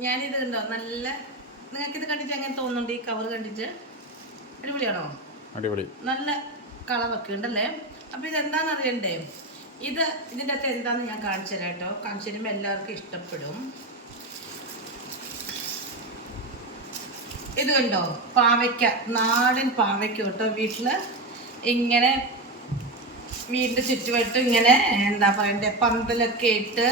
ഞാനിത് കണ്ടോ? നല്ല നിങ്ങൾക്ക് ഇത് കണ്ടിട്ട് എങ്ങനെ തോന്നുന്നുണ്ട് ഈ കവർ കണ്ടിട്ട്? അടിപൊളിയാണോ? അടിപൊളി. നല്ല കളറൊക്കെ ഉണ്ടല്ലേ? അപ്പോൾ ഇതെന്താണെന്ന് അറിയണ്ടേ? ഇത് ഇതിന്റെ അകത്ത് എന്താണെന്ന് ഞാൻ കാണിച്ചു തരാം കേട്ടോ. കാണിച്ചു തരുമ്പോൾ എല്ലാവർക്കും ഇഷ്ടപ്പെടും. ഇത് കണ്ടോ? പാവയ്ക്ക. നാടൻ പാവയ്ക്ക കേട്ടോ വീട്ടിൽ ഇങ്ങനെ വീടിന്റെ ചുറ്റുവട്ടം ഇങ്ങനെ എന്താ പറയണ്ടേ? പന്തലൊക്കെ ഇട്ട്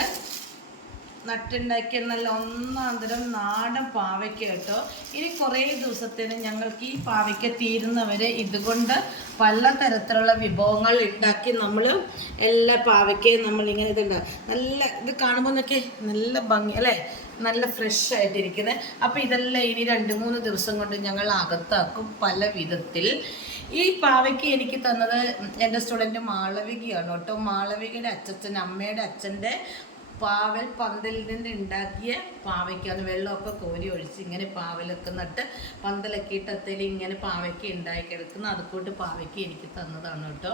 നട്ടുണ്ടാക്കിയ നല്ല ഒന്നാന്തരം നാടൻ പാവയ്ക്ക കേട്ടോ. ഇനി കുറേ ദിവസത്തിന് ഞങ്ങൾക്ക് ഈ പാവയ്ക്ക തീരുന്നവരെ ഇതുകൊണ്ട് പല തരത്തിലുള്ള വിഭവങ്ങൾ ഉണ്ടാക്കി നമ്മൾ എല്ലാ പാവയ്ക്കയും നമ്മളിങ്ങനെ ഇതുണ്ടാവും നല്ല ഇത് കാണുമ്പോൾ എന്നൊക്കെ നല്ല ഭംഗി അല്ലേ? നല്ല ഫ്രഷ് ആയിട്ടിരിക്കുന്നത് അപ്പോൾ ഇതെല്ലാം ഇനി രണ്ട് മൂന്ന് ദിവസം കൊണ്ട് ഞങ്ങൾ അകത്താക്കും പല വിധത്തിൽ. ഈ പാവയ്ക്ക് എനിക്ക് തന്നത് എന്റെ സ്റ്റുഡന്റ് മാളവികയാണ് കേട്ടോ. മാളവികയുടെ അച്ഛൻ അമ്മയുടെ അച്ഛന്റെ പാവൽ പന്തലിൽ നിന്ന് ഉണ്ടാക്കിയ പാവയ്ക്കാണ് വെള്ളമൊക്കെ കോരി ഒഴിച്ച് ഇങ്ങനെ പാവലൊക്കെ നട്ട് പന്തലൊക്കെ ഇട്ടത്തിൽ ഇങ്ങനെ പാവയ്ക്ക ഉണ്ടാക്കിയെടുക്കുന്ന അതുകൂട്ട് പാവയ്ക്ക എനിക്ക് തന്നതാണ് കേട്ടോ.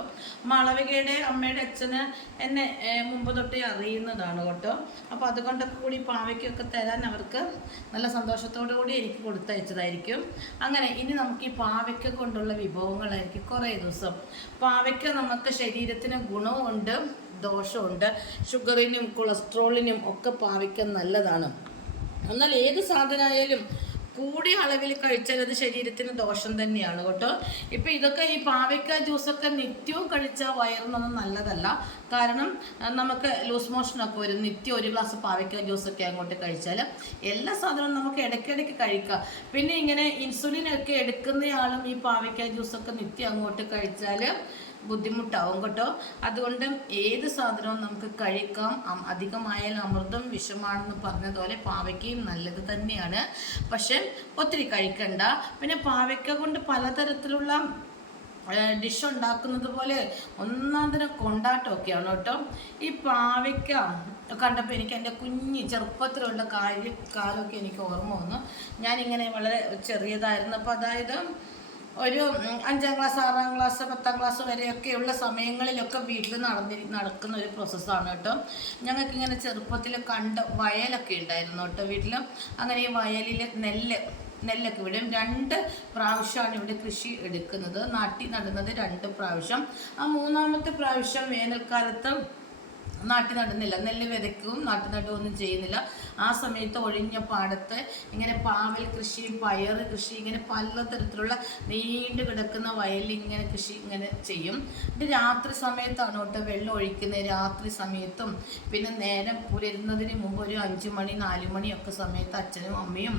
മാളവികയുടെ അമ്മയുടെ അച്ഛന് എന്നെ മുമ്പ് തൊട്ടേ അറിയുന്നതാണ് കേട്ടോ. അപ്പോൾ അതുകൊണ്ടൊക്കെ കൂടി പാവയ്ക്കൊക്കെ തരാൻ അവർക്ക് നല്ല സന്തോഷത്തോടു കൂടി എനിക്ക് കൊടുത്തയച്ചതായിരിക്കും. അങ്ങനെ ഇനി നമുക്ക് ഈ പാവയ്ക്ക കൊണ്ടുള്ള വിഭവങ്ങളായിരിക്കും കുറേ ദിവസം. പാവയ്ക്ക നമുക്ക് ശരീരത്തിന് ഗുണവുമുണ്ട്. ദോഷമുണ്ട്. ഷുഗറിനും കൊളസ്ട്രോളിനും ഒക്കെ പാവയ്ക്ക നല്ലതാണ്. എന്നാൽ ഏത് സാധനമായാലും കൂടിയ അളവിൽ കഴിച്ചാൽ അത് ശരീരത്തിന് ദോഷം തന്നെയാണ് കേട്ടോ. ഇപ്പം ഇതൊക്കെ ഈ പാവയ്ക്ക ജ്യൂസൊക്കെ നിത്യവും കഴിച്ചാൽ വയറിനൊന്നും നല്ലതല്ല. കാരണം നമുക്ക് ലൂസ് മോഷനൊക്കെ വരും. നിത്യം ഒരു ഗ്ലാസ് പാവയ്ക്ക ജ്യൂസൊക്കെ അങ്ങോട്ട് കഴിച്ചാൽ എല്ലാ സാധനവും നമുക്ക് ഇടയ്ക്കിടയ്ക്ക് കഴിക്കാം. പിന്നെ ഇങ്ങനെ ഇൻസുലിനൊക്കെ എടുക്കുന്നയാളും ഈ പാവയ്ക്ക ജ്യൂസൊക്കെ നിത്യം അങ്ങോട്ട് കഴിച്ചാൽ ബുദ്ധിമുട്ടാവും കേട്ടോ. അതുകൊണ്ട് ഏത് സാധനവും നമുക്ക് കഴിക്കാം. അധികമായാൽ അമൃതം വിഷമാണെന്ന് പറഞ്ഞതുപോലെ പാവയ്ക്കയും നല്ലത് തന്നെയാണ്. പക്ഷെ ഒത്തിരി കഴിക്കണ്ട. പിന്നെ പാവയ്ക്ക കൊണ്ട് പലതരത്തിലുള്ള ഡിഷ് ഉണ്ടാക്കുന്നത് പോലെ ഒന്നാം തരം കൊണ്ടാട്ടമൊക്കെയാണ് കേട്ടോ. ഈ പാവയ്ക്ക കണ്ടപ്പോൾ എനിക്ക് എന്റെ കുഞ്ഞ് ചെറുപ്പത്തിലുള്ള കാര്യ കാലമൊക്കെ എനിക്ക് ഓർമ്മ വന്നു. ഞാനിങ്ങനെ വളരെ ചെറിയതായിരുന്നപ്പോൾ അതായത് ഒരു അഞ്ചാം ക്ലാസ് ആറാം ക്ലാസ് പത്താം ക്ലാസ് വരെയൊക്കെയുള്ള സമയങ്ങളിലൊക്കെ വീട്ടിൽ നടന്നി നടക്കുന്ന ഒരു പ്രോസസ്സാണ് കേട്ടോ. ഞങ്ങൾക്ക് ഇങ്ങനെ ചെറുപ്പത്തിൽ കണ്ട വയലൊക്കെ ഉണ്ടായിരുന്നു കേട്ടോ വീട്ടിൽ അങ്ങനെ ഈ വയലിൽ നെല്ല് നെല്ലൊക്കെ വിടും. രണ്ട് പ്രാവശ്യമാണ് ഇവിടെ കൃഷി എടുക്കുന്നത്. നാട്ടിൽ നടുന്നത് രണ്ട് പ്രാവശ്യം. ആ മൂന്നാമത്തെ പ്രാവശ്യം വേനൽക്കാലത്ത് നാട്ടി നടുന്നില്ല. നെല്ല് വിതയ്ക്കും നാട്ടി നടുകയൊന്നും ചെയ്യുന്നില്ല. ആ സമയത്ത് ഒഴിഞ്ഞ പാടത്ത് ഇങ്ങനെ പാവൽ കൃഷി പയർ കൃഷി ഇങ്ങനെ പല തരത്തിലുള്ള നീണ്ടു കിടക്കുന്ന വയലിൽ ഇങ്ങനെ കൃഷി ഇങ്ങനെ ചെയ്യും. പിന്നെ രാത്രി സമയത്താണ് കേട്ടോ വെള്ളം ഒഴിക്കുന്നത്. രാത്രി സമയത്തും പിന്നെ നേരം പുലരുന്നതിന് മുമ്പ് ഒരു അഞ്ച് മണി നാല് മണിയൊക്കെ സമയത്ത് അച്ഛനും അമ്മയും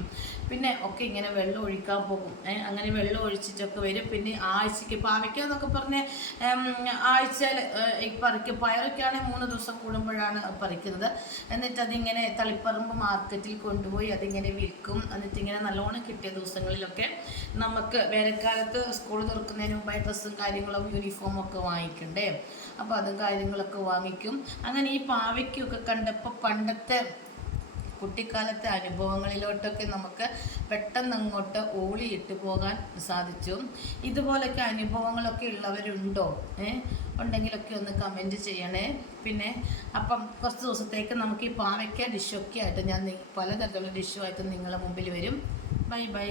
പിന്നെ ഒക്കെ ഇങ്ങനെ വെള്ളം ഒഴിക്കാൻ പോകും. അങ്ങനെ വെള്ളം ഒഴിച്ചിട്ടൊക്കെ വരും. പിന്നെ ആഴ്ചയ്ക്ക് പാവയ്ക്ക എന്നൊക്കെ പറഞ്ഞ് ആഴ്ചയിൽ പറിക്കും പയറൊക്കെ ആണെങ്കിൽ മൂന്ന് ദിവസം കൂടുമ്പോഴാണ് പറിക്കുന്നത്. എന്നിട്ട് അതിങ്ങനെ തളിപ്പറമ്പ് മാർക്കറ്റിൽ കൊണ്ടുപോയി അതിങ്ങനെ വിൽക്കും. എന്നിട്ട് ഇങ്ങനെ നല്ലോണം കിട്ടിയ ദിവസങ്ങളിലൊക്കെ നമുക്ക് വേനൽക്കാലത്ത് സ്കൂൾ തുറക്കുന്നതിന് മുമ്പായി ഡ്രസ്സും കാര്യങ്ങളും യൂണിഫോമും ഒക്കെ വാങ്ങിക്കണ്ടേ? അപ്പോൾ അതും കാര്യങ്ങളൊക്കെ വാങ്ങിക്കും. അങ്ങനെ ഈ പാവയ്ക്കൊക്കെ കണ്ടപ്പോൾ പണ്ടത്തെ കുട്ടിക്കാലത്തെ അനുഭവങ്ങളിലോട്ടൊക്കെ നമുക്ക് പെട്ടെന്ന് അങ്ങോട്ട് ഓളിയിട്ട് പോകാൻ സാധിച്ചു. ഇതുപോലൊക്കെ അനുഭവങ്ങളൊക്കെ ഉള്ളവരുണ്ടോ? ഏ? ഉണ്ടെങ്കിലൊക്കെ ഒന്ന് കമന്റ് ചെയ്യണേ. പിന്നെ അപ്പം കുറച്ച് ദിവസത്തേക്ക് നമുക്ക് ഈ പാവയ്ക്ക ഡിഷൊക്കെ ആയിട്ട് ഞാൻ പലതരത്തിലുള്ള ഡിഷുമായിട്ട് നിങ്ങളുടെ മുമ്പിൽ വരും. Bye bye